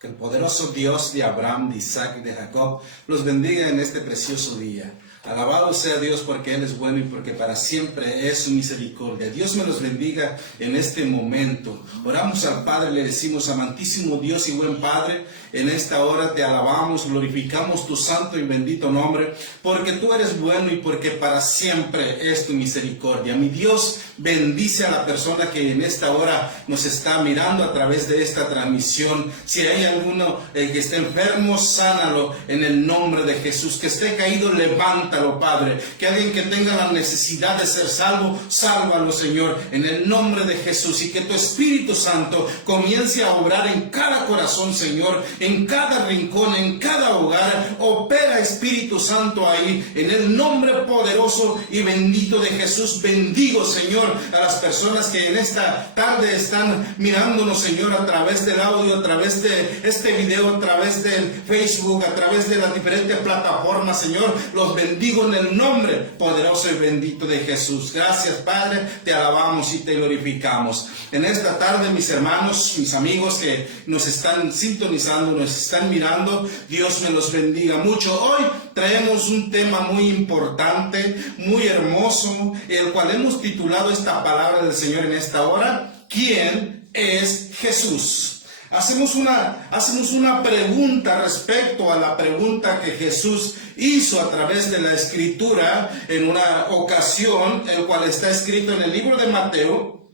Que el poderoso Dios de Abraham, de Isaac y de Jacob los bendiga en este precioso día. Alabado sea Dios porque Él es bueno y porque para siempre es su misericordia. Dios me los bendiga en este momento. Oramos al Padre, le decimos: amantísimo Dios y buen Padre, en esta hora te alabamos, glorificamos tu santo y bendito nombre, porque tú eres bueno y porque para siempre es tu misericordia. Mi Dios, bendice a la persona que en esta hora nos está mirando a través de esta transmisión. Si hay alguno que esté enfermo, sánalo en el nombre de Jesús. Que esté caído, levántalo, Padre. Que alguien que tenga la necesidad de ser salvo, sálvalo, Señor, en el nombre de Jesús. Y que tu Espíritu Santo comience a obrar en cada corazón, Señor, en cada rincón, en cada hogar. Opera, Espíritu Santo, ahí, en el nombre poderoso y bendito de Jesús. Bendigo, Señor, a las personas que en esta tarde están mirándonos, Señor, a través del audio, a través de este video, a través del Facebook, a través de las diferentes plataformas, Señor. Los bendigo en el nombre poderoso y bendito de Jesús. Gracias, Padre, te alabamos y te glorificamos. En esta tarde, mis hermanos, mis amigos que nos están sintonizando, nos están mirando, Dios me los bendiga mucho. Hoy traemos un tema muy importante, muy hermoso, el cual hemos titulado esta palabra del Señor en esta hora: ¿quién es Jesús? Hacemos una pregunta respecto a la pregunta que Jesús hizo a través de la Escritura en una ocasión, el cual está escrito en el libro de Mateo,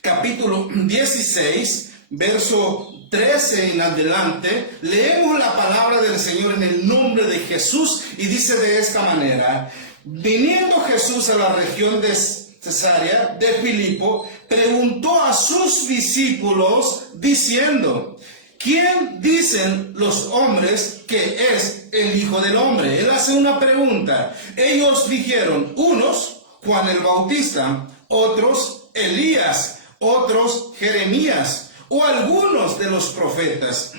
capítulo 16, verso 13 en adelante. Leemos la palabra del Señor en el nombre de Jesús y dice de esta manera: viniendo Jesús a la región de Cesarea de Filipo, preguntó a sus discípulos diciendo: ¿quién dicen los hombres que es el Hijo del Hombre? Él hace una pregunta. Ellos dijeron: unos, Juan el Bautista; otros, Elías; otros, Jeremías, o algunos de los profetas.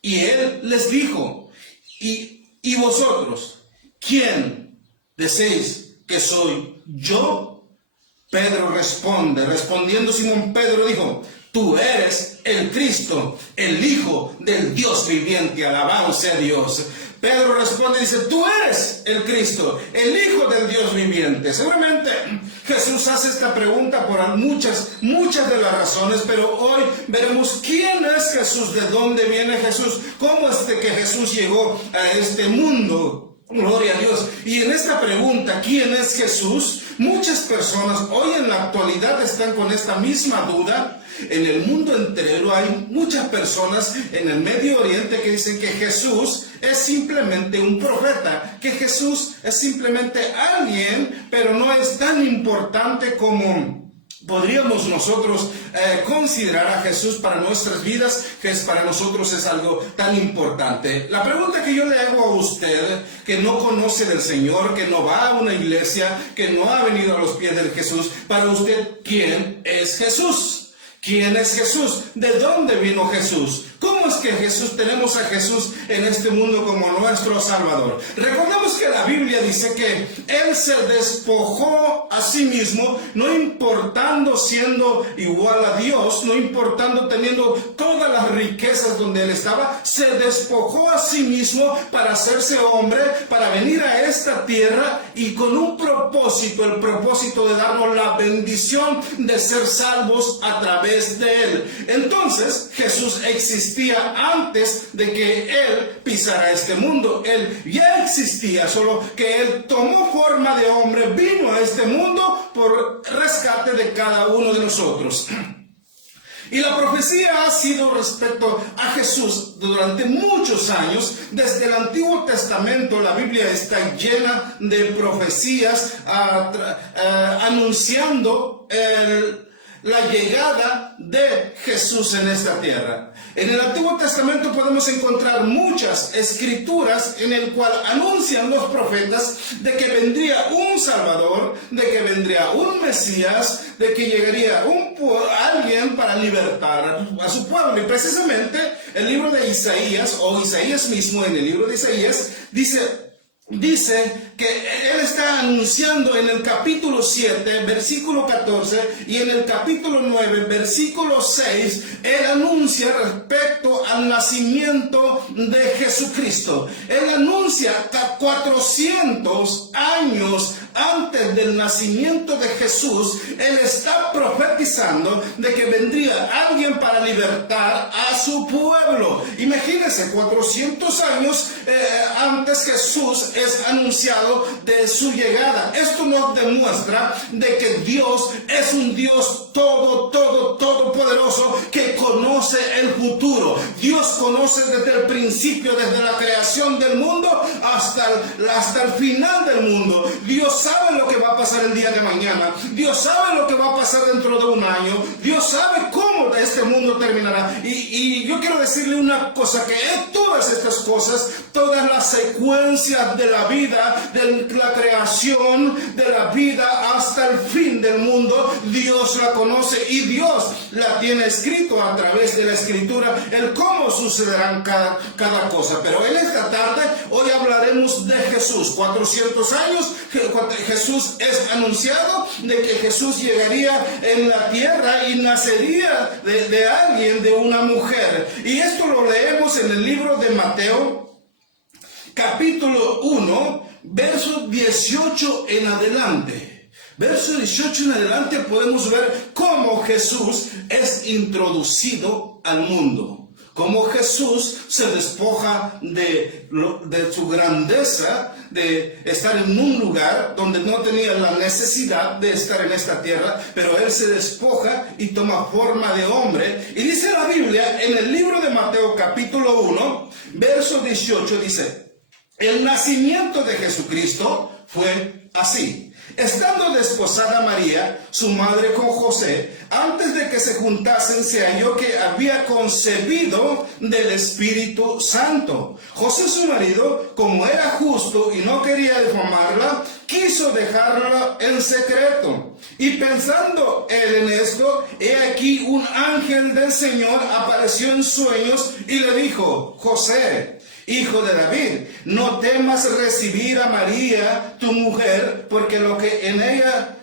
Y él les dijo: ¿Y vosotros, quién decís que soy yo? Pedro respondiendo Simón Pedro dijo: tú eres el Cristo, el Hijo del Dios viviente. Alabado sea Dios. Pedro responde y dice: tú eres el Cristo, el Hijo del Dios viviente. Seguramente Jesús hace esta pregunta por muchas de las razones, pero hoy veremos quién es Jesús, de dónde viene Jesús, cómo es que Jesús llegó a este mundo. Gloria a Dios. Y en esta pregunta, ¿quién es Jesús?, muchas personas hoy en la actualidad están con esta misma duda. En el mundo entero hay muchas personas en el Medio Oriente que dicen que Jesús es simplemente un profeta, que Jesús es simplemente alguien, pero no es tan importante como podríamos nosotros considerar a Jesús para nuestras vidas, que para nosotros es algo tan importante. La pregunta que yo le hago a usted, que no conoce del Señor, que no va a una iglesia, que no ha venido a los pies de Jesús, para usted, ¿quién es Jesús? ¿Quién es Jesús? ¿De dónde vino Jesús? ¿Cómo es que tenemos a Jesús en este mundo como nuestro Salvador? Recordemos que la Biblia dice que Él se despojó a sí mismo, no importando siendo igual a Dios, no importando teniendo todas las riquezas donde Él estaba, se despojó a sí mismo para hacerse hombre, para venir a esta tierra y con un propósito, el propósito de darnos la bendición de ser salvos a través de Él. Entonces, Jesús existía antes de que Él pisara este mundo. Él ya existía, solo que Él tomó forma de hombre, vino a este mundo por rescate de cada uno de nosotros. Y la profecía ha sido respecto a Jesús durante muchos años. Desde el Antiguo Testamento la Biblia está llena de profecías anunciando la llegada de Jesús en esta tierra. En el Antiguo Testamento podemos encontrar muchas escrituras en el cual anuncian los profetas de que vendría un Salvador, de que vendría un Mesías, de que llegaría alguien para libertar a su pueblo. Y precisamente el libro de Isaías, o Isaías mismo en el libro de Isaías, dice dice que él está anunciando en el capítulo 7, versículo 14, y en el capítulo 9, versículo 6, él anuncia respecto al nacimiento de Jesucristo. Él anuncia que 400 años antes del nacimiento de Jesús, él está profetizando de que vendría alguien para libertar a su pueblo. Imagínense, 400 años antes Jesús es anunciado de su llegada. Esto nos demuestra de que Dios es un Dios todopoderoso que conoce el futuro. Dios conoce desde el principio, desde la creación del mundo hasta el final del mundo. Dios sabe lo que va a pasar el día de mañana. Dios sabe lo que va a pasar dentro de un año. Dios sabe cómo este mundo terminará. Y yo quiero decirle una cosa, que todas estas cosas, todas las secuencias de la vida, de la creación de la vida hasta el fin del mundo, Dios la conoce y Dios la tiene escrito a través de la escritura, el cómo sucederán cada cosa. Pero en esta tarde, hoy hablaremos de Jesús. 400 años, Jesús es anunciado de que Jesús llegaría en la tierra y nacería de alguien, de una mujer. Y esto lo leemos en el libro de Mateo, capítulo 1, verso 18 en adelante. Verso 18 en adelante podemos ver cómo Jesús es introducido al mundo. Cómo Jesús se despoja de su grandeza, de estar en un lugar donde no tenía la necesidad de estar en esta tierra, pero Él se despoja y toma forma de hombre. Y dice la Biblia en el libro de Mateo capítulo 1, verso 18, dice: el nacimiento de Jesucristo fue así. Estando desposada María, su madre, con José, antes de que se juntasen, se halló que había concebido del Espíritu Santo. José, su marido, como era justo y no quería difamarla, quiso dejarla en secreto. Y pensando él en esto, he aquí un ángel del Señor apareció en sueños y le dijo: José, hijo de David, no temas recibir a María, tu mujer, porque lo que en ella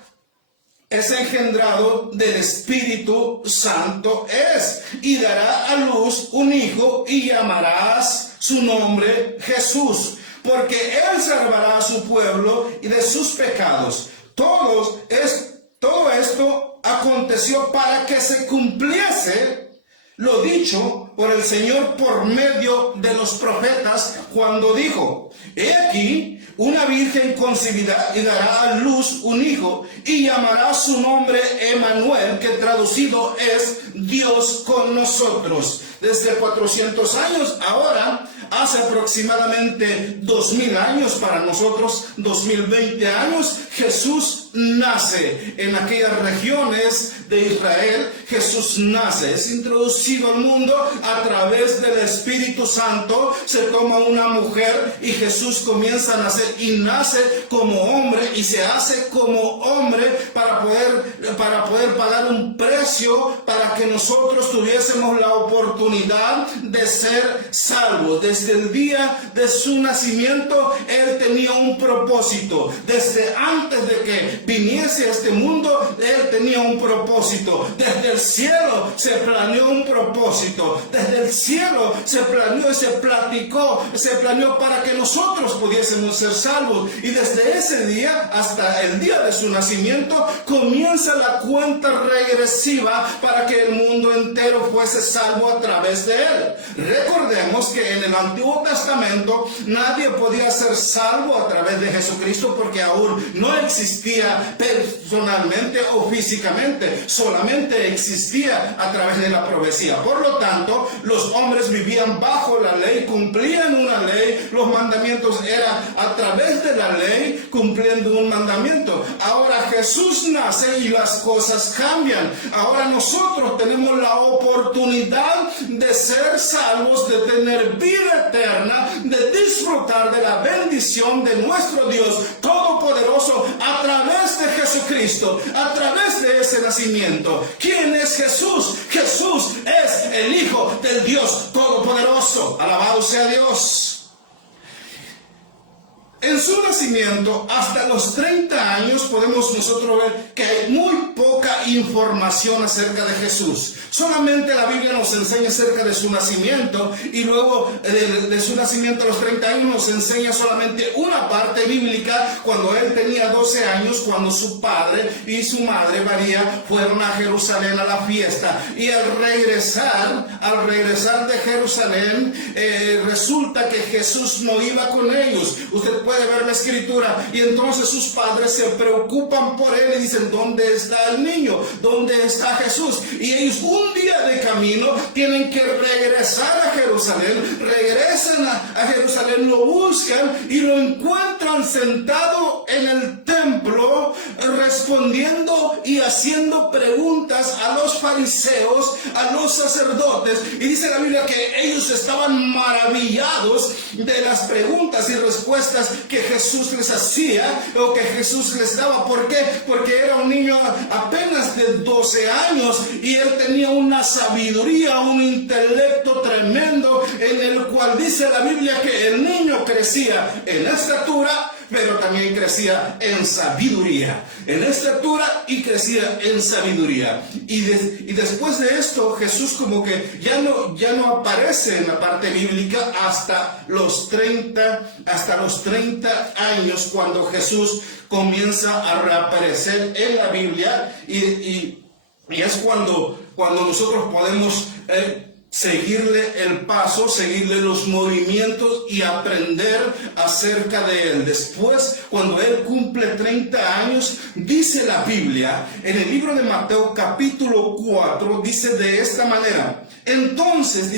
es engendrado del Espíritu Santo es, y dará a luz un hijo, y llamarás su nombre Jesús, porque él salvará a su pueblo y de sus pecados. Todo esto aconteció para que se cumpliese lo dicho por el Señor por medio de los profetas, cuando dijo: he aquí, una virgen concebirá y dará a luz un hijo, y llamará su nombre Emmanuel, que traducido es Dios con nosotros. Desde 400 años, ahora hace aproximadamente 2000 años para nosotros, 2020 años, Jesús nace en aquellas regiones de Israel. Jesús nace, es introducido al mundo a través del Espíritu Santo. Se toma una mujer y Jesús comienza a nacer, y nace como hombre y se hace como hombre para poder pagar un precio para que nosotros tuviésemos la oportunidad de ser salvos. Desde el día de su nacimiento, Él tenía un propósito. Desde antes de que viniese a este mundo, Él tenía un propósito. Desde el cielo se planeó un propósito. Desde el cielo se planeó y se planeó para que nosotros pudiésemos ser salvos. Y desde ese día hasta el día de su nacimiento comienza la cuenta regresiva para que el mundo entero fuese salvo a través de Él. Recordemos que en el Antiguo Testamento nadie podía ser salvo a través de Jesucristo, porque aún no existía personalmente o físicamente, solamente existía a través de la profecía. Por lo tanto, los hombres vivían bajo la ley, cumplían una ley, los mandamientos eran a través de la ley, cumpliendo un mandamiento. Ahora Jesús nace y las cosas cambian. Ahora nosotros tenemos la oportunidad de ser salvos, de tener vida eterna, de disfrutar de la bendición de nuestro Dios Todopoderoso a través de Jesucristo, a través de ese nacimiento. ¿Quién es Jesús? Jesús es el Hijo del Dios Todopoderoso. Alabado sea Dios. En su nacimiento, hasta los 30 años, podemos nosotros ver que hay muy poca información acerca de Jesús. Solamente la Biblia nos enseña acerca de su nacimiento, y luego de su nacimiento a los 30 años nos enseña solamente una parte bíblica, cuando él tenía 12 años, cuando su padre y su madre María fueron a Jerusalén a la fiesta. Y al regresar de Jerusalén, resulta que Jesús no iba con ellos. Usted puede ver la escritura, y entonces sus padres se preocupan por él y dicen: ¿dónde está el niño? ¿Dónde está Jesús? Y ellos un día de camino tienen que regresar a Jerusalén. Regresan a Jerusalén, lo buscan y lo encuentran sentado en el templo, respondiendo y haciendo preguntas a los fariseos, a los sacerdotes. Y dice la Biblia que ellos estaban maravillados de las preguntas y respuestas que Jesús les hacía, o que Jesús les daba. ¿Por qué? Porque era un niño apenas de 12 años, y él tenía una sabiduría, un intelecto tremendo, en el cual dice la Biblia que el niño crecía en estatura, pero también crecía en sabiduría. En estatura y crecía en sabiduría. Y después de esto, Jesús como que ya no aparece en la parte bíblica hasta los 30 años, cuando Jesús comienza a reaparecer en la Biblia, y es cuando nosotros podemos seguirle el paso, seguirle los movimientos y aprender acerca de él. Después, cuando él cumple 30 años, dice la Biblia, en el libro de Mateo capítulo 4, dice de esta manera: entonces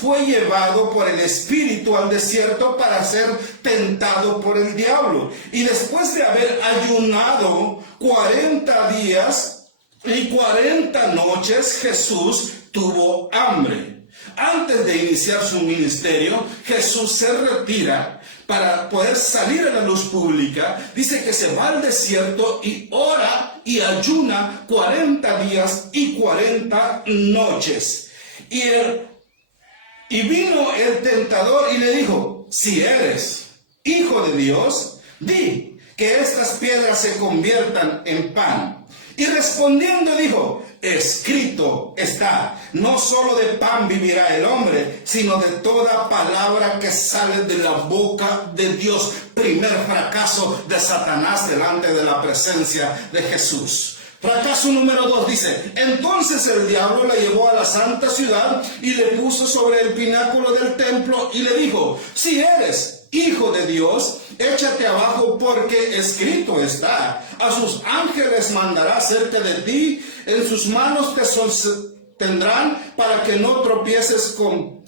fue llevado por el Espíritu al desierto para ser tentado por el diablo. Y después de haber ayunado 40 días y 40 noches, Jesús tuvo hambre. Antes de iniciar su ministerio, Jesús se retira para poder salir a la luz pública. Dice que se va al desierto y ora y ayuna 40 días y 40 noches. Y vino el tentador y le dijo: si eres hijo de Dios, di que estas piedras se conviertan en pan. Y respondiendo dijo: escrito está, no solo de pan vivirá el hombre, sino de toda palabra que sale de la boca de Dios. Primer fracaso de Satanás delante de la presencia de Jesús. Fracaso número 2 dice: entonces el diablo le llevó a la santa ciudad y le puso sobre el pináculo del templo y le dijo: si eres hijo de Dios, échate abajo, porque escrito está: a sus ángeles mandará cerca de ti, en sus manos te sostendrán para que no tropieces con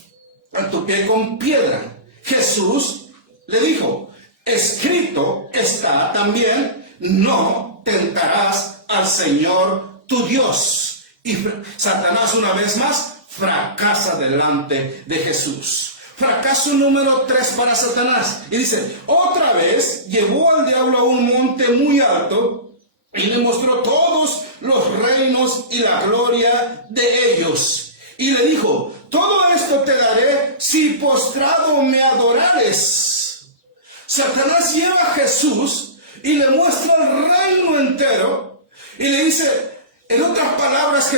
tu pie con piedra. Jesús le dijo: escrito está también, no tentarás al Señor tu Dios. Y Satanás una vez más fracasa delante de Jesús. Fracaso número 3 para Satanás. Y dice: otra vez llevó al diablo a un monte muy alto y le mostró todos los reinos y la gloria de ellos. Y le dijo: todo esto te daré si postrado me adorares. Satanás lleva a Jesús y le muestra el reino entero. Y le dice, en otras palabras,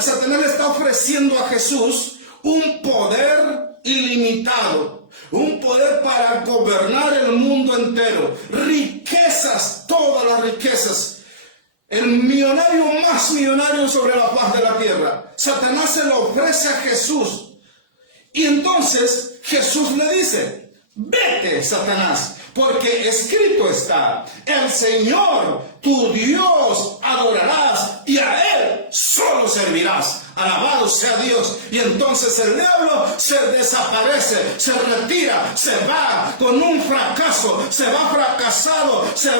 Satanás le está ofreciendo a Jesús un poder ilimitado, un poder para gobernar el mundo entero, riquezas, todas las riquezas, el millonario más millonario sobre la faz de la tierra. Satanás se lo ofrece a Jesús, y entonces Jesús le dice: vete, Satanás, porque escrito está: el Señor tu Dios adorarás y a Él solo servirás. Alabado sea Dios. Y entonces el diablo se desaparece, se retira, se va con un fracaso, se va fracasado, se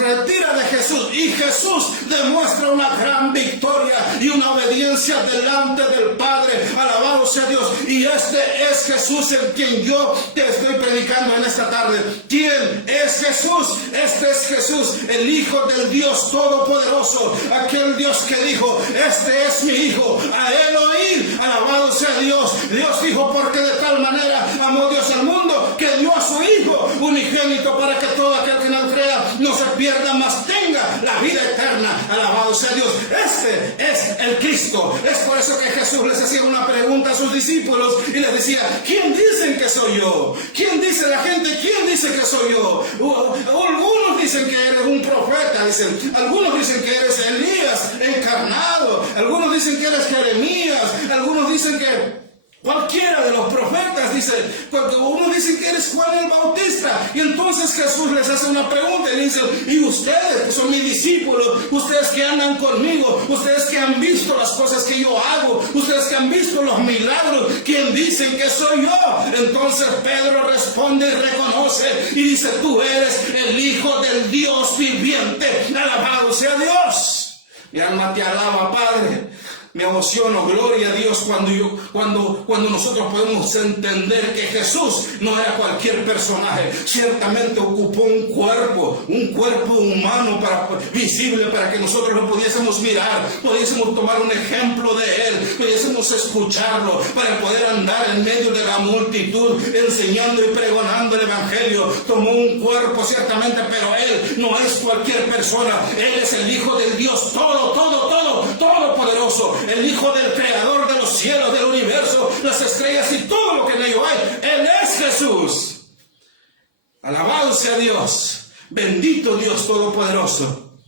retira de Jesús. Y Jesús demuestra una gran victoria y una obediencia delante del Padre. Alabado sea Dios. Y este es Jesús en quien yo te estoy predicando en esta tarde. ¿Quién es Jesús? Este es Jesús, el Hijo del Dios Todopoderoso, aquel Dios que dijo: este es mi Hijo, a Él oír. Alabado sea Dios. Dios dijo, porque de tal manera amó Dios al mundo, que dio a su Hijo unigénito, para que todo aquel que en él crea no se pierda, mas tenga la vida eterna. Alabado sea Dios. Este es el Cristo. Es por eso que Jesús les hacía una pregunta a sus discípulos y les decía, ¿quién dicen que soy yo? ¿Quién dice la gente? ¿Quién dice que soy yo? Algunos dicen que eres un profeta, dicen. Algunos dicen que eres Elías encarnado. Algunos dicen que eres Jeremías. Algunos dicen que cualquiera de los profetas, dice, porque unos dicen que eres Juan el Bautista. Y entonces Jesús les hace una pregunta y le dice, y ustedes que son mis discípulos, ustedes que andan conmigo, ustedes que han visto las cosas que yo hago, ustedes que han visto los milagros, ¿quién dicen que soy yo? Entonces Pedro responde y reconoce y dice, tú eres el Hijo del Dios viviente. Alabado sea Dios. Mi alma te alaba, Padre. Me emociono, gloria a Dios, cuando nosotros podemos entender que Jesús no era cualquier personaje. Ciertamente ocupó un cuerpo humano visible para que nosotros lo pudiésemos mirar, pudiésemos tomar un ejemplo de Él, pudiésemos escucharlo, para poder andar en medio de la multitud, enseñando y pregonando el Evangelio. Tomó un cuerpo, ciertamente, pero Él no es cualquier persona. Él es el Hijo del Dios todopoderoso. El Hijo del Creador de los cielos, del universo, las estrellas y todo lo que en ello hay. Él es Jesús. Alabado sea Dios. Bendito Dios Todopoderoso.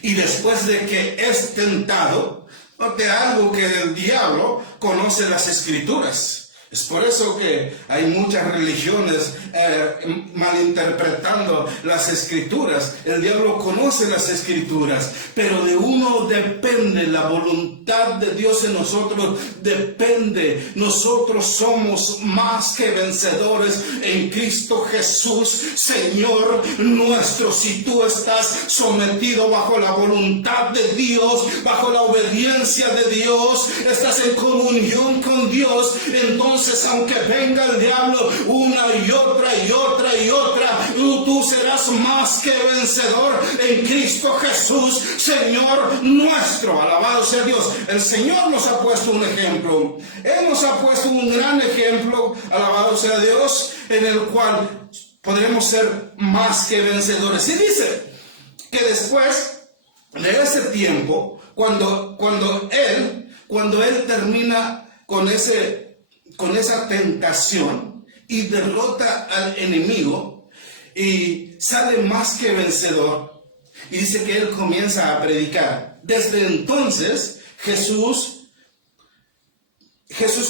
Y después de que es tentado, note algo, que el diablo conoce las Escrituras. Es por eso que hay muchas religiones malinterpretando las Escrituras. El diablo conoce las Escrituras, pero de uno depende la voluntad de Dios en nosotros. Depende. Nosotros somos más que vencedores en Cristo Jesús, Señor nuestro. Si tú estás sometido bajo la voluntad de Dios, bajo la obediencia de Dios, estás en comunión con Dios, entonces aunque venga el diablo una y otra, tú serás más que vencedor en Cristo Jesús, Señor nuestro. Alabado sea Dios. El Señor nos ha puesto un ejemplo. Él nos ha puesto un gran ejemplo, alabado sea Dios, en el cual podremos ser más que vencedores. Y dice que después de ese tiempo, cuando él termina con esa tentación y derrota al enemigo y sale más que vencedor, y dice que él comienza a predicar. Desde entonces Jesús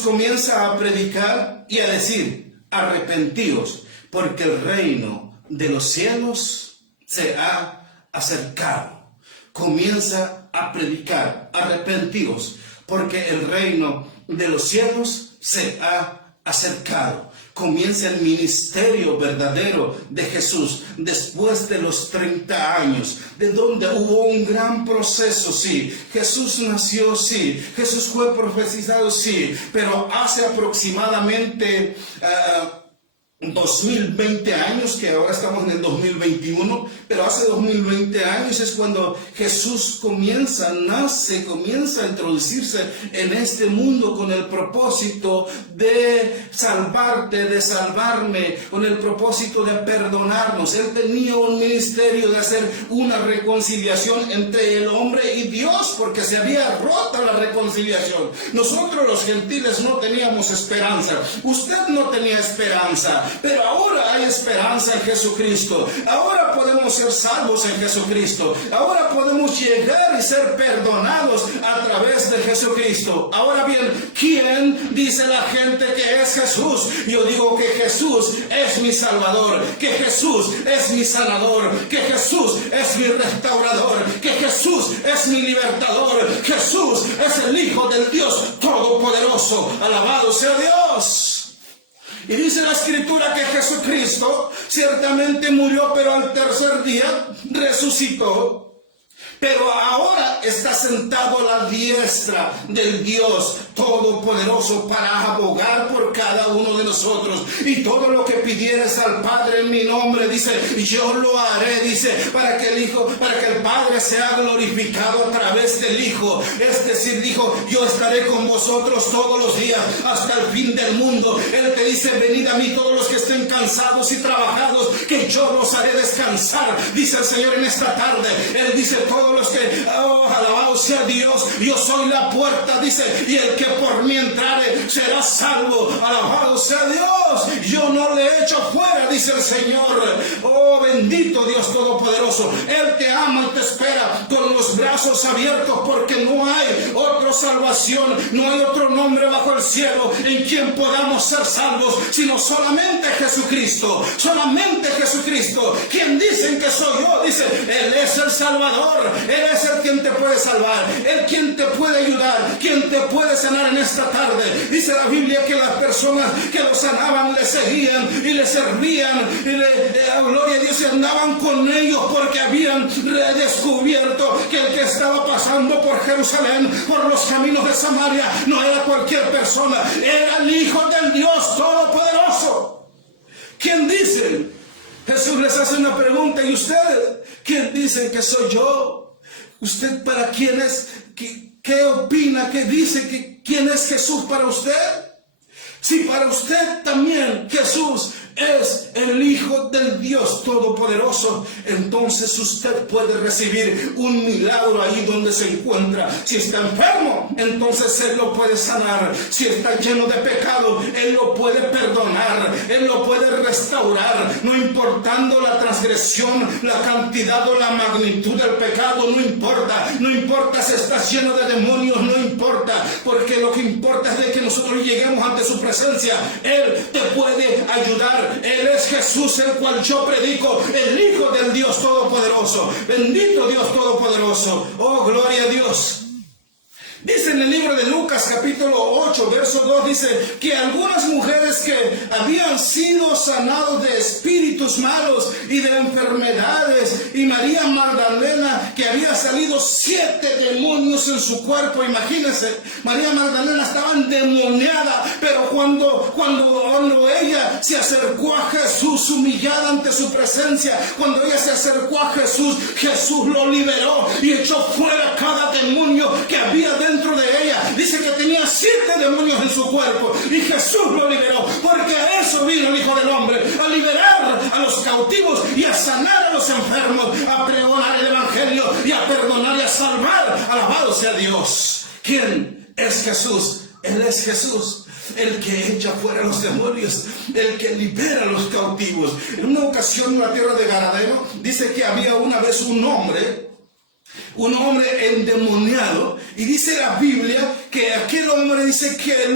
comienza a predicar y a decir, arrepentíos, porque el reino de los cielos se ha acercado. Comienza a predicar, arrepentíos, porque el reino de los cielos se ha acercado. Comienza el ministerio verdadero de Jesús después de los 30 años, de donde hubo un gran proceso, sí. Jesús nació, sí. Jesús fue profetizado, sí. Pero hace aproximadamente 2020 años, que ahora estamos en el 2021, pero hace 2020 años es cuando Jesús comienza a introducirse en este mundo con el propósito de salvarte, de salvarme, con el propósito de perdonarnos. Él tenía un ministerio de hacer una reconciliación entre el hombre y Dios, porque se había roto la reconciliación. Nosotros los gentiles no teníamos esperanza. Usted no tenía esperanza. Pero ahora hay esperanza en Jesucristo. Ahora podemos ser salvos en Jesucristo. Ahora podemos llegar y ser perdonados a través de Jesucristo. Ahora bien, ¿quién dice la gente que es Jesús? Yo digo que Jesús es mi Salvador, que Jesús es mi sanador, que Jesús es mi restaurador, que Jesús es mi libertador. Jesús es el Hijo del Dios Todopoderoso. Alabado sea Dios. Y dice la Escritura que Jesucristo ciertamente murió, pero al tercer día resucitó. pero ahora está sentado a la diestra del Dios Todopoderoso para abogar por cada uno de nosotros. Y todo lo que pidieres al Padre en mi nombre, dice, yo lo haré, dice, para que el Padre sea glorificado a través del Hijo. Es decir, dijo, yo estaré con vosotros todos los días hasta el fin del mundo. Él te dice, venid a mí todos los que estén cansados y trabajados, que yo los haré descansar, dice el Señor en esta tarde. Él dice, todos los que, alabado sea Dios, yo soy la puerta, dice, y el que por mí entrare será salvo. Alabado sea Dios, yo no le echo fuera, dice el Señor. Oh, bendito Dios Todopoderoso. Él te ama y te espera con los brazos abiertos, porque no hay otra salvación, no hay otro nombre bajo el cielo en quien podamos ser salvos, sino solamente Jesucristo. Solamente Jesucristo. ¿Quién dicen que soy yo? Dice, Él es el Salvador. Él es el quien te puede salvar, Él quien te puede ayudar, quien te puede sanar en esta tarde. Dice la Biblia que las personas que lo sanaban le seguían y le servían y gloria a Dios, y andaban con ellos porque habían redescubierto que el que estaba pasando por Jerusalén, por los caminos de Samaria, no era cualquier persona, era el Hijo del Dios Todopoderoso. ¿Quién dice? Jesús les hace una pregunta, ¿y ustedes? ¿Quién dicen que soy yo? ¿Usted para quién es? ¿Qué opina? ¿Qué dice? ¿Quién es Jesús para usted? Si para usted también Jesús es el Hijo del Dios Todopoderoso, entonces usted puede recibir un milagro ahí donde se encuentra. Si está enfermo, entonces Él lo puede sanar. Si está lleno de pecado, Él lo puede perdonar, Él lo puede restaurar, no importando la transgresión, la cantidad o la magnitud del pecado. No importa si estás lleno de demonios, no importa, porque lo que importa es de que nosotros lleguemos ante su presencia. Él te puede ayudar. Él es Jesús, el cual yo predico, el Hijo del Dios Todopoderoso. Bendito Dios Todopoderoso. Oh, gloria a Dios. Dice en el libro de Lucas capítulo 8 verso 2, dice que algunas mujeres que habían sido sanados de espíritus malos y de enfermedades, y María Magdalena, que había salido 7 demonios en su cuerpo. Imagínense, María Magdalena estaba endemoniada, pero cuando ella se acercó a Jesús, humillada ante su presencia, cuando ella se acercó a Jesús, Jesús lo liberó y echó fuera cada demonio que había dentro de ella. Dice que tenía 7 demonios en su cuerpo y Jesús lo liberó, porque a eso vino el Hijo del Hombre, a liberar a los cautivos y a sanar a los enfermos, a pregonar el Evangelio y a perdonar y a salvar. Alabado sea Dios. ¿Quién es Jesús? Él es Jesús, el que echa fuera a los demonios, el que libera a los cautivos. En una ocasión en la tierra de Garadeno, dice que había una vez un hombre endemoniado, y dice la Biblia que aquel hombre, dice que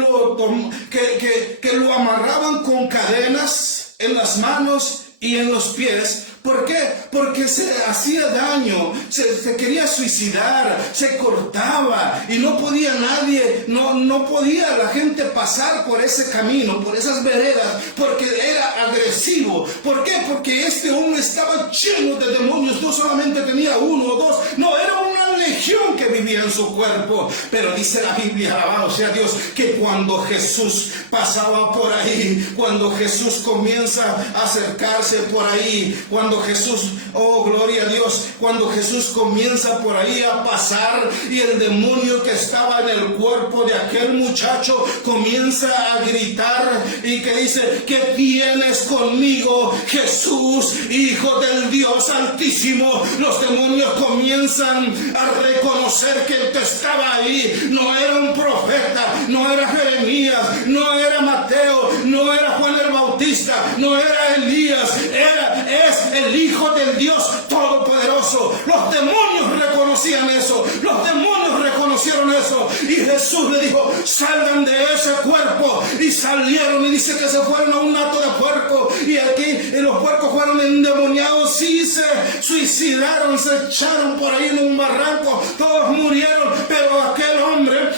lo amarraban con cadenas en las manos y en los pies. ¿Por qué? Porque se hacía daño, se quería suicidar, se cortaba y no podía nadie, no podía la gente pasar por ese camino, por esas veredas, porque era agresivo. ¿Por qué? Porque este hombre estaba lleno de demonios, no solamente tenía 1 o 2, no, era una legión que vivía en su cuerpo. Pero dice la Biblia, alabado sea Dios, que cuando Jesús pasaba por ahí, cuando Jesús comienza a acercarse por ahí, cuando Jesús, oh gloria a Dios, cuando Jesús comienza por ahí a pasar y el demonio que estaba en el cuerpo de aquel muchacho comienza a gritar y que dice, ¿qué tienes conmigo, Jesús, Hijo del Dios Altísimo? Los demonios comienzan a reconocer que el que estaba ahí no era un profeta, no era Jeremías, no era Mateo, no era Juan el Bautista, no era Elías, es el Hijo del Dios Todopoderoso. Los demonios reconocían eso, los demonios reconocieron eso, y Jesús le dijo, salgan de ese cuerpo, y salieron, y dice que se fueron a un hato de puerco, y aquí los puercos fueron endemoniados y se suicidaron, se echaron por ahí en un barranco, todos murieron. Pero aquel hombre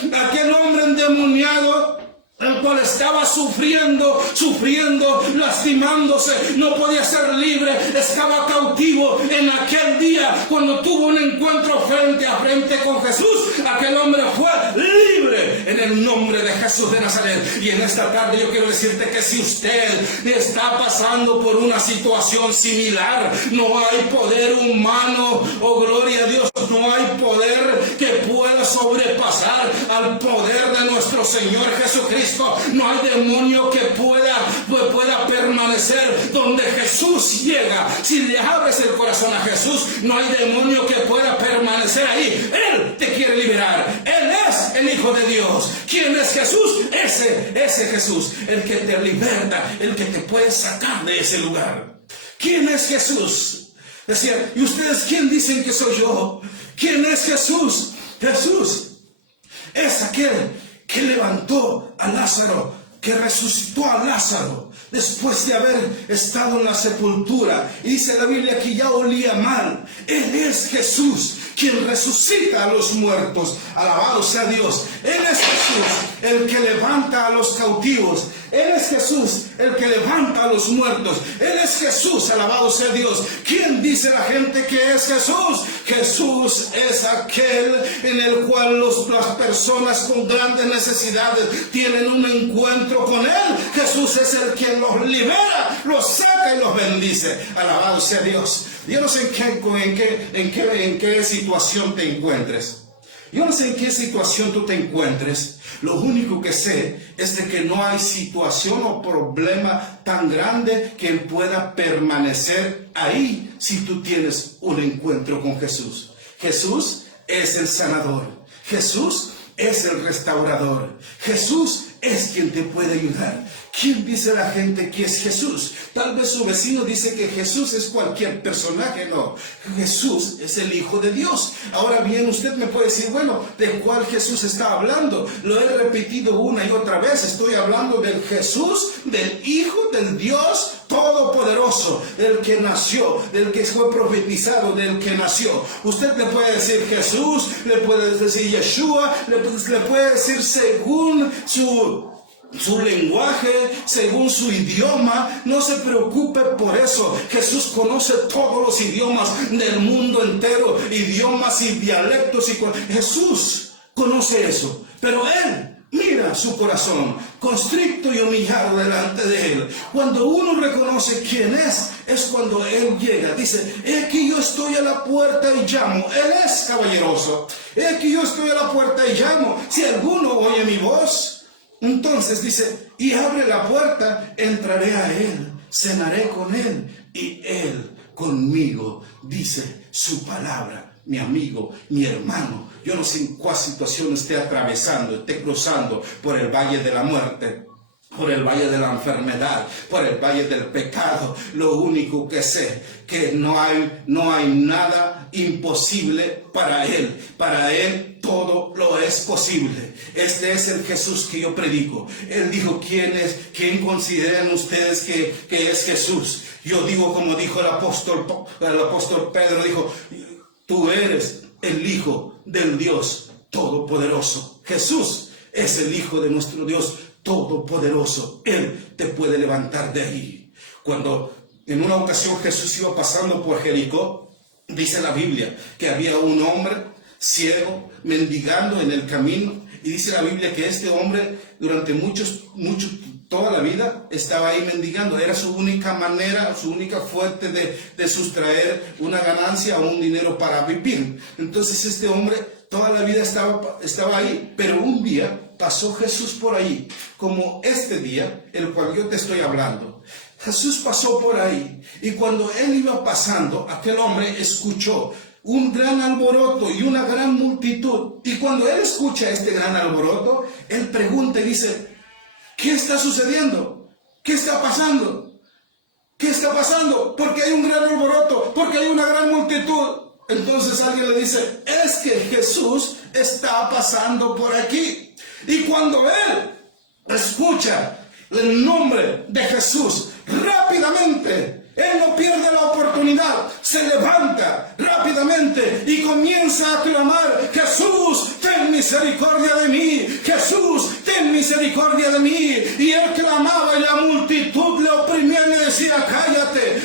endemoniado el cual estaba sufriendo, lastimándose, no podía ser libre, estaba cautivo. En aquel día, cuando tuvo un encuentro frente a frente con Jesús, aquel hombre fue libre en el nombre de Jesús de Nazaret. Y en esta tarde yo quiero decirte que si usted está pasando por una situación similar, no hay poder humano, oh gloria a Dios, no hay poder que pueda sobrepasar al poder de nuestro Señor Jesucristo. No hay demonio que pueda permanecer donde Jesús llega. Si le abres el corazón a Jesús, no hay demonio que pueda permanecer ahí. Él te quiere liberar. Él es el Hijo de Dios. ¿Quién es Jesús? Ese Jesús, el que te liberta, el que te puede sacar de ese lugar. ¿Quién es Jesús? Decía, ¿y ustedes quién dicen que soy yo? ¿Quién es Jesús? Jesús es aquel que levantó a Lázaro, que resucitó a Lázaro después de haber estado en la sepultura. Y dice la Biblia que ya olía mal. Él es Jesús, quien resucita a los muertos. Alabado sea Dios. Él es Jesús, el que levanta a los cautivos. Él es Jesús, el que levanta a los muertos. Él es Jesús, alabado sea Dios. ¿Quién dice la gente que es Jesús? Jesús es aquel en el cual las personas con grandes necesidades tienen un encuentro con Él. Jesús es el quien los libera, los saca y los bendice. Alabado sea Dios. Yo no sé en qué situación te encuentres. Yo no sé en qué situación tú te encuentres. Lo único que sé es de que no hay situación o problema tan grande que pueda permanecer ahí si tú tienes un encuentro con Jesús. Jesús es el sanador. Jesús es el restaurador. Jesús es quien te puede ayudar. ¿Quién dice la gente que es Jesús? Tal vez su vecino dice que Jesús es cualquier personaje. No, Jesús es el Hijo de Dios. Ahora bien, usted me puede decir, bueno, ¿de cuál Jesús está hablando? Lo he repetido una y otra vez. Estoy hablando del Jesús, del Hijo del Dios Todopoderoso, del que nació, del que fue profetizado, del que nació. Usted le puede decir Jesús, le puede decir Yeshua, le puede decir según su lenguaje, según su idioma. No se preocupe por eso. Jesús conoce todos los idiomas del mundo entero, idiomas y dialectos. Jesús conoce eso, pero Él mira su corazón, constricto y humillado delante de Él. Cuando uno reconoce quién es cuando Él llega. Dice, he aquí yo estoy a la puerta y llamo. Él es caballeroso. He aquí yo estoy a la puerta y llamo. Si alguno oye mi voz, entonces dice, y abre la puerta, entraré a Él, cenaré con Él y Él conmigo, dice su palabra. Mi amigo, mi hermano, yo no sé en cuál situación esté atravesando, esté cruzando por el valle de la muerte, por el valle de la enfermedad, por el valle del pecado. Lo único que sé, que no hay nada imposible para Él. Para Él todo lo es posible. Este es el Jesús que yo predico. Él dijo, ¿quién consideran ustedes que es Jesús? Yo digo como dijo el apóstol Pedro, dijo, tú eres el Hijo del Dios Todopoderoso. Jesús es el Hijo de nuestro Dios Todopoderoso. Él te puede levantar de ahí. Cuando en una ocasión Jesús iba pasando por Jericó, dice la Biblia que había un hombre ciego mendigando en el camino. Y dice la Biblia que este hombre durante toda la vida estaba ahí mendigando. Era su única manera, su única fuente de sustraer una ganancia o un dinero para vivir. Entonces este hombre toda la vida estaba ahí. Pero un día pasó Jesús por ahí, como este día, el cual yo te estoy hablando. Jesús pasó por ahí. Y cuando él iba pasando, aquel hombre escuchó un gran alboroto y una gran multitud. Y cuando él escucha este gran alboroto, él pregunta y dice, ¿qué está sucediendo? ¿Qué está pasando? ¿Qué está pasando? Porque hay un gran alboroto, porque hay una gran multitud. Entonces alguien le dice, es que Jesús está pasando por aquí. Y cuando él escucha el nombre de Jesús, rápidamente, él no pierde la oportunidad, se levanta rápidamente y comienza a clamar: Jesús, ten misericordia de mí, Jesús, ten misericordia de mí. Y él clamaba y la multitud le oprimía y le decía: cállate,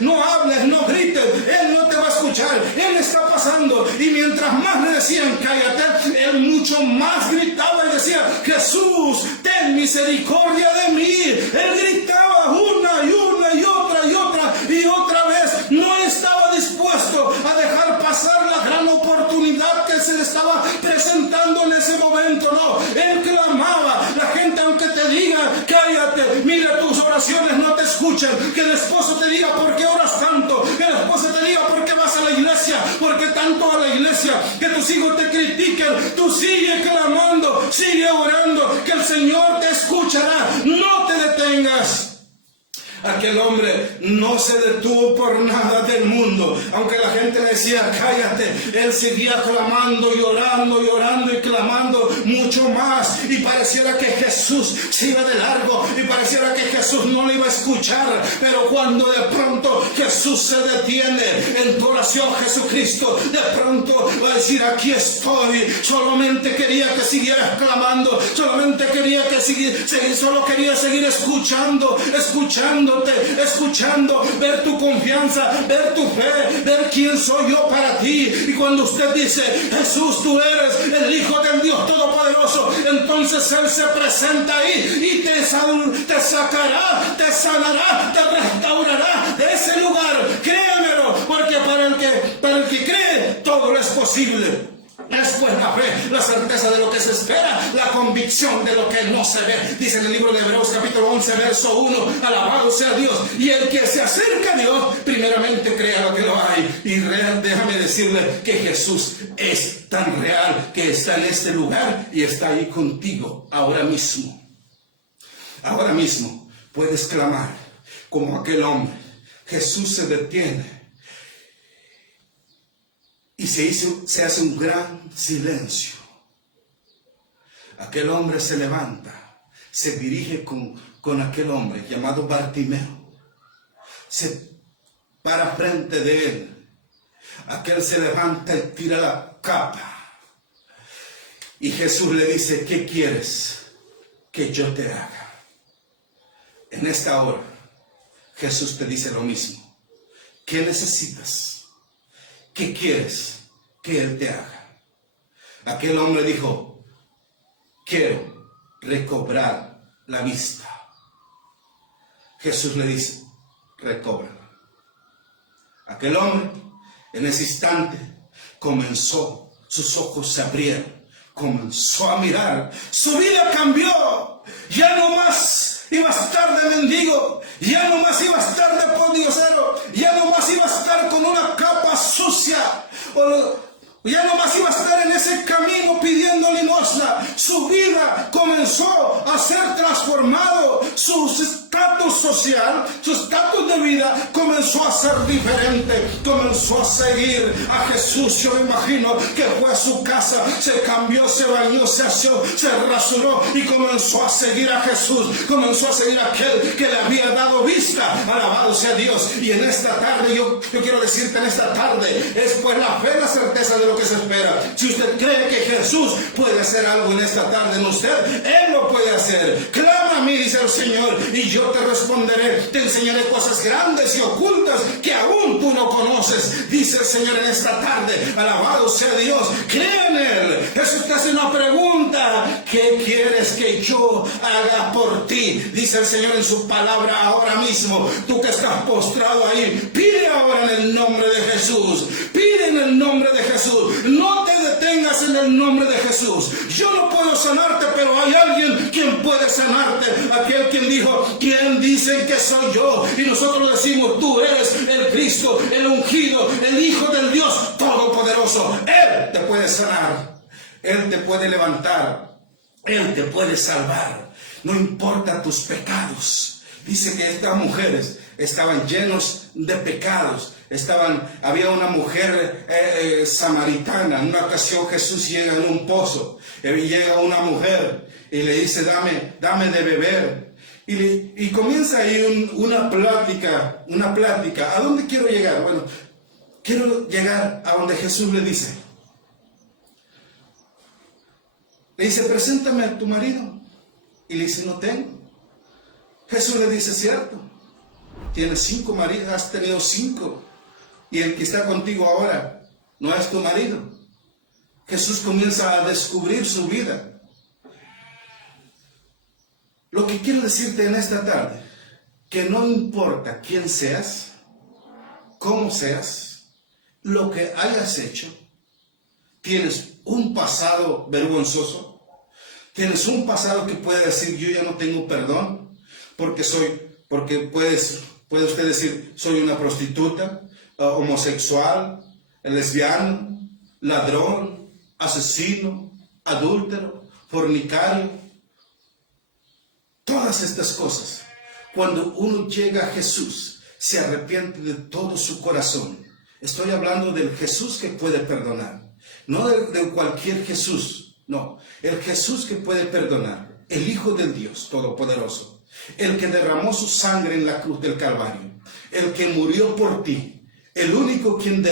no hables, no grites, él no te va a escuchar, él está pasando. Y mientras más le decían cállate, él mucho más gritaba y decía: Jesús, ten misericordia de mí. Él gritaba una y otra vez. No estaba dispuesto a dejar pasar la gran oportunidad que se le estaba presentando en ese momento. No, él clamaba. La gente, aunque te diga cállate, mira, tus oraciones no te escuchan. Que el esposo te diga: ¿por qué oras tanto? Que la esposa te diga: ¿por qué vas a la iglesia? ¿Por qué tanto a la iglesia? Que tus hijos te critiquen. Tú sigue clamando, sigue orando, que el Señor te escuchará. No te detengas. Aquel hombre no se detuvo por nada del mundo. Aunque la gente le decía cállate, él seguía clamando y orando y clamando mucho más. Y pareciera que Jesús se iba de largo y pareciera que Jesús no le iba a escuchar. Pero cuando de pronto Jesús se detiene en tu oración, Jesucristo de pronto va a decir: aquí estoy. Solamente quería que siguieras clamando, solamente quería que solo quería seguir escuchando, ver tu confianza, ver tu fe, ver quién soy yo para ti. Y cuando usted dice: Jesús, tú eres el Hijo del Dios Todopoderoso, entonces Él se presenta ahí y te sacará, te sanará, te restaurará de ese lugar. Créemelo, porque para el que cree, todo lo es posible. Es pues la fe, la certeza de lo que se espera, la convicción de lo que no se ve. Dice en el libro de Hebreos capítulo 11 verso 1: alabado sea Dios. Y el que se acerca a Dios, primeramente crea lo que lo hay. Y déjame decirle que Jesús es tan real que está en este lugar y está ahí contigo ahora mismo. Ahora mismo puedes clamar como aquel hombre. Jesús se detiene y se hace un gran silencio. Aquel hombre se levanta, se dirige con aquel hombre llamado Bartimeo. Se para frente de él. Aquel se levanta y tira la capa. Y Jesús le dice: ¿qué quieres que yo te haga? En esta hora, Jesús te dice lo mismo. ¿Qué necesitas? ¿Qué quieres que Él te haga? Aquel hombre dijo: quiero recobrar la vista. Jesús le dice: recóbrala. Aquel hombre en ese instante sus ojos se abrieron, comenzó a mirar. Su vida cambió. Ya no más iba a estar de mendigo, ya no más iba a estar de pordiosero, ya no más iba a estar con una capa sucia, ya no más iba a estar en ese camino pidiendo limosna. Su vida comenzó a ser transformado. Su estatus social, su estatus de vida comenzó a ser diferente. Comenzó a seguir a Jesús. Yo me imagino que fue a su casa, se cambió, se bañó, se aseó, se rasuró y comenzó a seguir a Jesús. Comenzó a seguir a aquel que le había dado vista. Alabado sea Dios. Y en esta tarde, yo quiero decirte en esta tarde, es pues la fe, la certeza de lo que se espera. Si usted cree que Jesús puede hacer algo en esta tarde en usted, Él lo puede hacer. Clama a mí, dice el Señor, y yo te responderé. Te enseñaré cosas grandes y ocultas que aún tú no conoces, dice el Señor en esta tarde. Alabado sea Dios. Cree en Él. Jesús te hace una pregunta: ¿qué quieres que yo haga por ti? Dice el Señor en su palabra ahora mismo. Tú que estás postrado ahí, pide ahora en el nombre de Jesús. Pide en el nombre de Jesús. No te detengas en el nombre de Jesús. Yo no puedo sanarte, pero hay alguien quien puede sanarte. Aquel quien dijo: ¿quién dicen que soy yo? Y nosotros decimos: tú eres el Cristo, el ungido, el Hijo del Dios Todopoderoso. Él te puede sanar, Él te puede levantar, Él te puede salvar. No importa tus pecados. Dice que estas mujeres estaban llenos de pecados. Había una mujer samaritana. En una ocasión Jesús llega en un pozo. Llega una mujer y le dice: dame de beber. Y comienza ahí una plática. ¿A dónde quiero llegar? Bueno, quiero llegar a donde Jesús le dice, preséntame a tu marido. Y le dice, no tengo. Jesús le dice, cierto, tienes 5 maridos, has tenido 5. Y el que está contigo ahora no es tu marido. Jesús comienza a descubrir su vida. Lo que quiero decirte en esta tarde, que no importa quién seas, cómo seas, lo que hayas hecho, tienes un pasado vergonzoso, tienes un pasado que puede decir, yo ya no tengo perdón, porque puede usted decir, soy una prostituta, homosexual, lesbiano, ladrón, asesino, adúltero, fornicario. Todas estas cosas, cuando uno llega a Jesús, se arrepiente de todo su corazón. Estoy hablando del Jesús que puede perdonar, no de cualquier Jesús, no, el Jesús que puede perdonar, el Hijo del Dios Todopoderoso, el que derramó su sangre en la cruz del Calvario, el que murió por ti, el único quien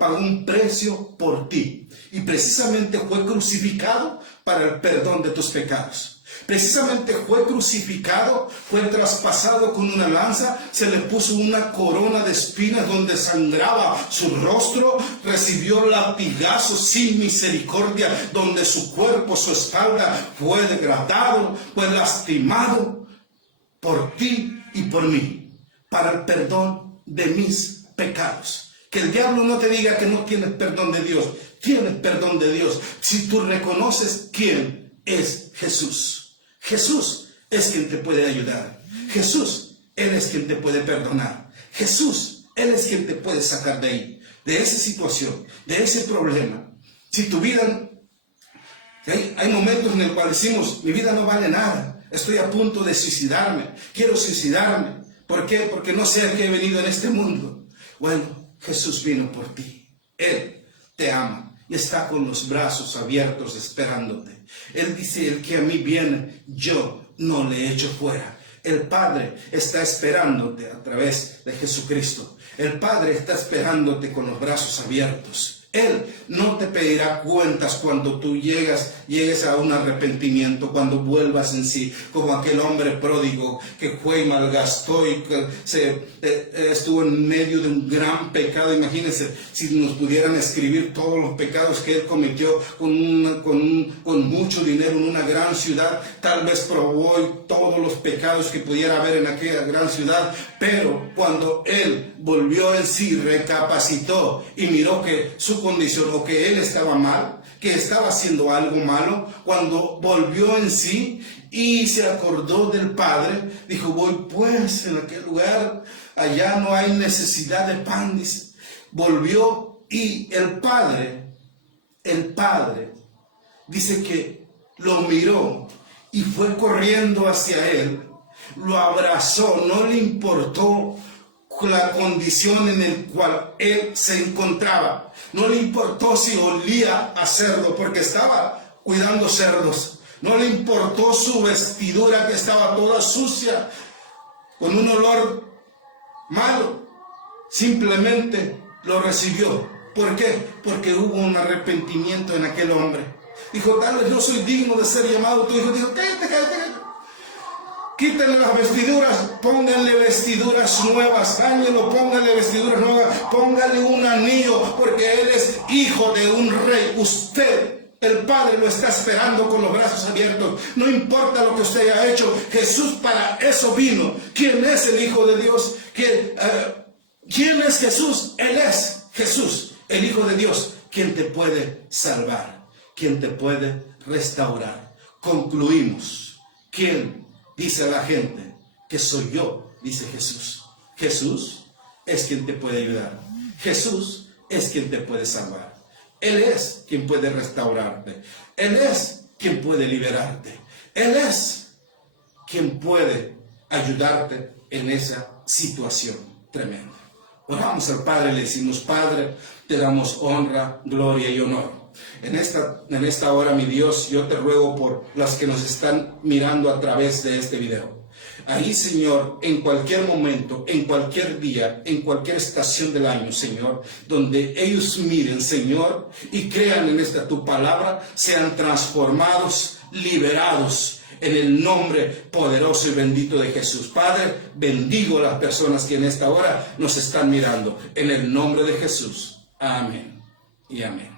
pagó un precio por ti, y precisamente fue crucificado para el perdón de tus pecados. Precisamente fue crucificado, fue traspasado con una lanza, se le puso una corona de espinas donde sangraba su rostro, recibió latigazos sin misericordia, donde su cuerpo, su espalda fue degradado, fue lastimado por ti y por mí, para el perdón de mis pecados. Que el diablo no te diga que no tienes perdón de Dios, tienes perdón de Dios si tú reconoces quién es Jesús. Jesús es quien te puede ayudar. Jesús, Él es quien te puede perdonar. Jesús, Él es quien te puede sacar de ahí, de esa situación, de ese problema. Si tu vida, hay momentos en el cual decimos, mi vida no vale nada, estoy a punto de suicidarme, quiero suicidarme. ¿Por qué? Porque no sé a qué he venido en este mundo. Bueno, Jesús vino por ti. Él te ama y está con los brazos abiertos esperándote. Él dice, el que a mí viene, yo no le echo fuera. El Padre está esperándote a través de Jesucristo. El Padre está esperándote con los brazos abiertos. Él no te pedirá cuentas cuando tú llegues a un arrepentimiento, cuando vuelvas en sí, como aquel hombre pródigo que fue y malgastó y que estuvo en medio de un gran pecado. Imagínense si nos pudieran escribir todos los pecados que él cometió con mucho dinero en una gran ciudad. Tal vez probó todos los pecados que pudiera haber en aquella gran ciudad, pero cuando él volvió en sí, recapacitó y miró que su condición o que él estaba mal, que estaba haciendo algo malo, cuando volvió en sí y se acordó del Padre, dijo, voy pues en aquel lugar, allá no hay necesidad de pan, dice. Volvió y el Padre dice que lo miró y fue corriendo hacia él, lo abrazó, no le importó la condición en la cual él se encontraba. No le importó si olía a cerdo, porque estaba cuidando cerdos. No le importó su vestidura, que estaba toda sucia, con un olor malo. Simplemente lo recibió. ¿Por qué? Porque hubo un arrepentimiento en aquel hombre. Dijo, tal vez no soy digno de ser llamado tu hijo. Dijo, cállate. Quítenle las vestiduras, pónganle vestiduras nuevas, cáñenlo, pónganle vestiduras nuevas, pónganle un anillo, porque él es hijo de un rey. Usted, el Padre, lo está esperando con los brazos abiertos. No importa lo que usted haya hecho, Jesús para eso vino. ¿Quién es el Hijo de Dios? ¿Quién es Jesús? Él es Jesús, el Hijo de Dios, quien te puede salvar, quien te puede restaurar. Concluimos. ¿Quién dice a la gente que soy yo? Dice Jesús. Jesús es quien te puede ayudar. Jesús es quien te puede salvar. Él es quien puede restaurarte. Él es quien puede liberarte. Él es quien puede ayudarte en esa situación tremenda. Oramos al Padre, le decimos, Padre, te damos honra, gloria y honor. En esta hora, mi Dios, yo te ruego por las que nos están mirando a través de este video. ahí, Señor, en cualquier momento, en cualquier día, en cualquier estación del año, Señor, donde ellos miren, Señor, y crean en esta tu palabra, sean transformados, liberados, en el nombre poderoso y bendito de Jesús. Padre, bendigo a las personas que en esta hora nos están mirando, en el nombre de Jesús. Amén y amén.